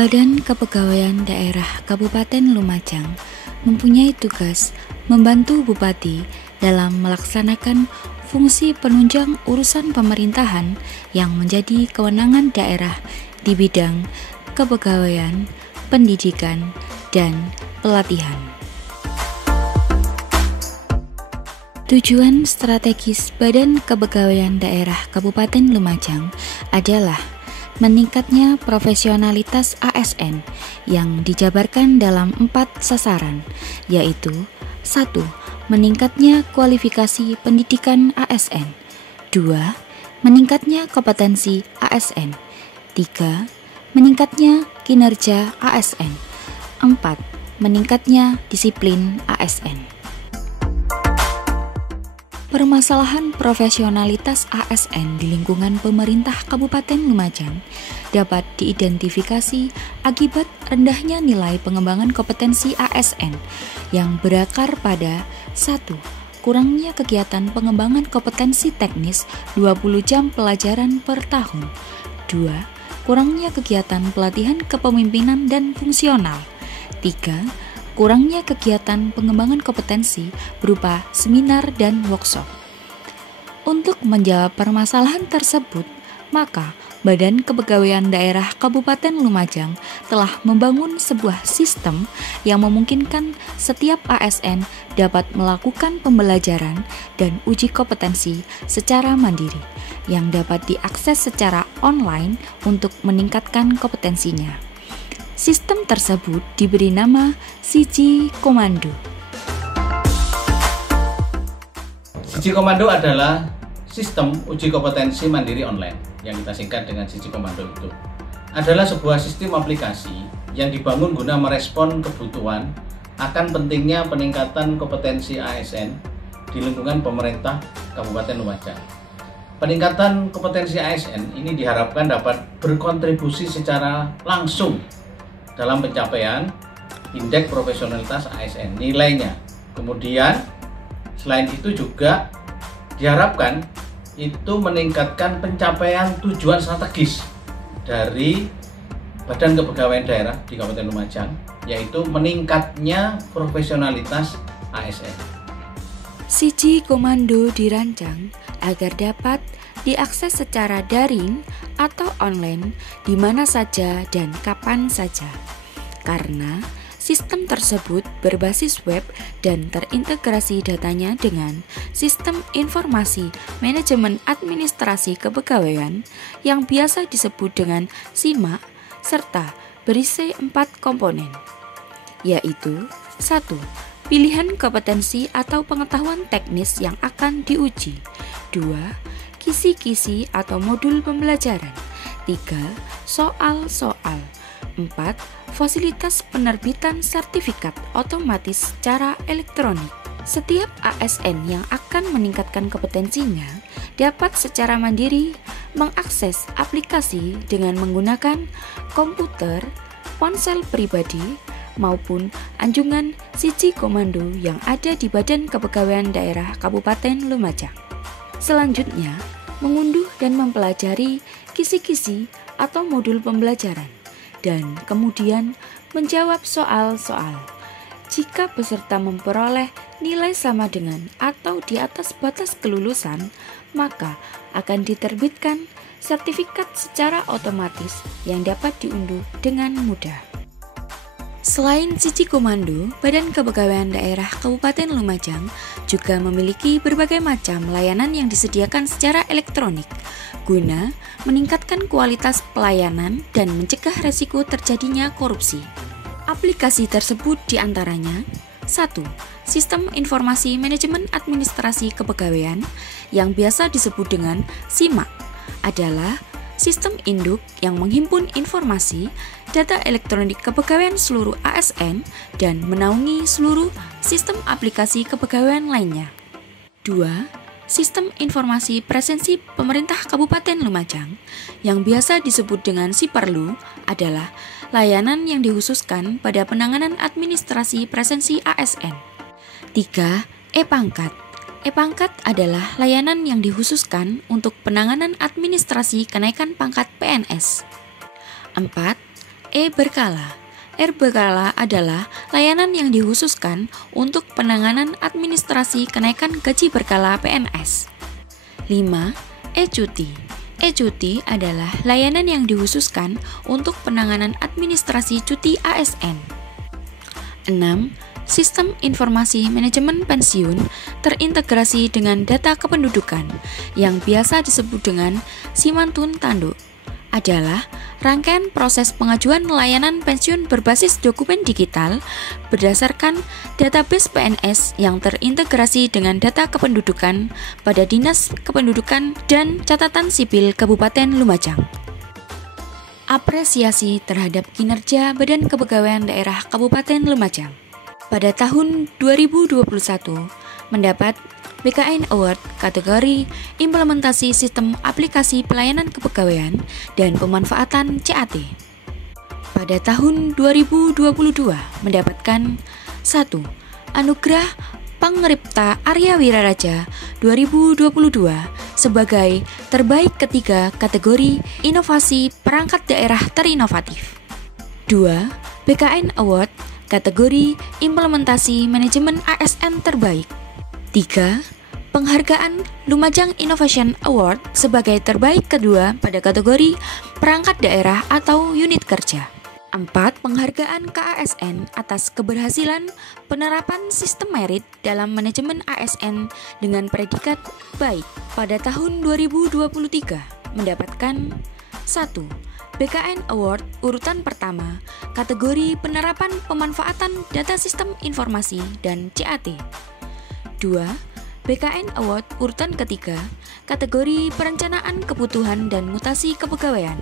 Badan Kepegawaian Daerah Kabupaten Lumajang mempunyai tugas membantu Bupati dalam melaksanakan fungsi penunjang urusan pemerintahan yang menjadi kewenangan daerah di bidang kepegawaian, pendidikan, dan pelatihan. Tujuan strategis Badan Kepegawaian Daerah Kabupaten Lumajang adalah meningkatnya profesionalitas ASN yang dijabarkan dalam 4 sasaran, yaitu 1. Meningkatnya kualifikasi pendidikan ASN, 2. Meningkatnya kompetensi ASN, 3. Meningkatnya kinerja ASN, 4. Meningkatnya disiplin ASN. Permasalahan profesionalitas ASN di lingkungan pemerintah Kabupaten Lumajang dapat diidentifikasi akibat rendahnya nilai pengembangan kompetensi ASN yang berakar pada 1. Kurangnya kegiatan pengembangan kompetensi teknis 20 jam pelajaran per tahun, 2. Kurangnya kegiatan pelatihan kepemimpinan dan fungsional, 3. Kurangnya kegiatan pengembangan kompetensi berupa seminar dan workshop. Untuk menjawab permasalahan tersebut, maka Badan Kepegawaian Daerah Kabupaten Lumajang telah membangun sebuah sistem yang memungkinkan setiap ASN dapat melakukan pembelajaran dan uji kompetensi secara mandiri yang dapat diakses secara online untuk meningkatkan kompetensinya. Sistem tersebut diberi nama Siji Komando. Siji Komando adalah sistem uji kompetensi mandiri online yang kita singkat dengan Siji Komando. Itu adalah sebuah sistem aplikasi yang dibangun guna merespon kebutuhan akan pentingnya peningkatan kompetensi ASN di lingkungan pemerintah Kabupaten Lumajang. Peningkatan kompetensi ASN ini diharapkan dapat berkontribusi secara langsung dalam pencapaian indeks profesionalitas ASN nilainya. Kemudian selain itu juga diharapkan itu meningkatkan pencapaian tujuan strategis dari Badan Kepegawaian Daerah di Kabupaten Lumajang, yaitu meningkatnya profesionalitas ASN. Siji Komando dirancang agar dapat diakses secara daring atau online di mana saja dan kapan saja. Karena sistem tersebut berbasis web dan terintegrasi datanya dengan Sistem Informasi Manajemen Administrasi Kepegawaian yang biasa disebut dengan SIMA serta berisi 4 komponen, yaitu 1. Pilihan kompetensi atau pengetahuan teknis yang akan diuji, 2. Kisi-kisi atau modul pembelajaran, 3. Soal-soal, 4. Fasilitas penerbitan sertifikat otomatis secara elektronik. Setiap ASN yang akan meningkatkan kompetensinya dapat secara mandiri mengakses aplikasi dengan menggunakan komputer, ponsel pribadi, maupun anjungan Siji Komando yang ada di Badan Kepegawaian Daerah Kabupaten Lumajang. Selanjutnya, mengunduh dan mempelajari kisi-kisi atau modul pembelajaran, dan kemudian menjawab soal-soal. Jika peserta memperoleh nilai sama dengan atau di atas batas kelulusan, maka akan diterbitkan sertifikat secara otomatis yang dapat diunduh dengan mudah. Selain Siji Komando, Badan Kepegawaian Daerah Kabupaten Lumajang juga memiliki berbagai macam layanan yang disediakan secara elektronik guna meningkatkan kualitas pelayanan dan mencegah resiko terjadinya korupsi. Aplikasi tersebut diantaranya 1. Sistem Informasi Manajemen Administrasi Kepegawaian yang biasa disebut dengan SIMA adalah sistem induk yang menghimpun informasi data elektronik kepegawaian seluruh ASN dan menaungi seluruh sistem aplikasi kepegawaian lainnya. 2. Sistem Informasi Presensi Pemerintah Kabupaten Lumajang yang biasa disebut dengan SIPERLU adalah layanan yang dikhususkan pada penanganan administrasi presensi ASN. 3. E-Pangkat. E-Pangkat adalah layanan yang dikhususkan untuk penanganan administrasi kenaikan pangkat PNS. 4. E-Berkala. E-Berkala adalah layanan yang dikhususkan untuk penanganan administrasi kenaikan gaji berkala PNS. 5. E-Cuti. E-Cuti adalah layanan yang dikhususkan untuk penanganan administrasi cuti ASN. 6. Sistem Informasi Manajemen Pensiun terintegrasi dengan data kependudukan yang biasa disebut dengan Simantun Tanduk adalah rangkaian proses pengajuan layanan pensiun berbasis dokumen digital berdasarkan database PNS yang terintegrasi dengan data kependudukan pada Dinas Kependudukan dan Catatan Sipil Kabupaten Lumajang. Apresiasi terhadap kinerja Badan Kepegawaian Daerah Kabupaten Lumajang. Pada tahun 2021 mendapat BKN Award kategori Implementasi Sistem Aplikasi Pelayanan Kepegawaian dan Pemanfaatan CAT. Pada tahun 2022 mendapatkan 1. Anugerah Pangripta Arya Wiraraja 2022 sebagai terbaik ketiga kategori inovasi perangkat daerah terinovatif. 2. BKN Award kategori Implementasi Manajemen ASN terbaik. 3. Penghargaan Lumajang Innovation Award sebagai terbaik kedua pada kategori perangkat daerah atau unit kerja. 4. Penghargaan KASN atas keberhasilan penerapan sistem merit dalam manajemen ASN dengan predikat baik pada tahun 2023 mendapatkan 1. BKN Award urutan pertama kategori penerapan pemanfaatan data sistem informasi dan CAT. 2. BKN Award urutan ketiga kategori perencanaan kebutuhan dan mutasi kepegawaian.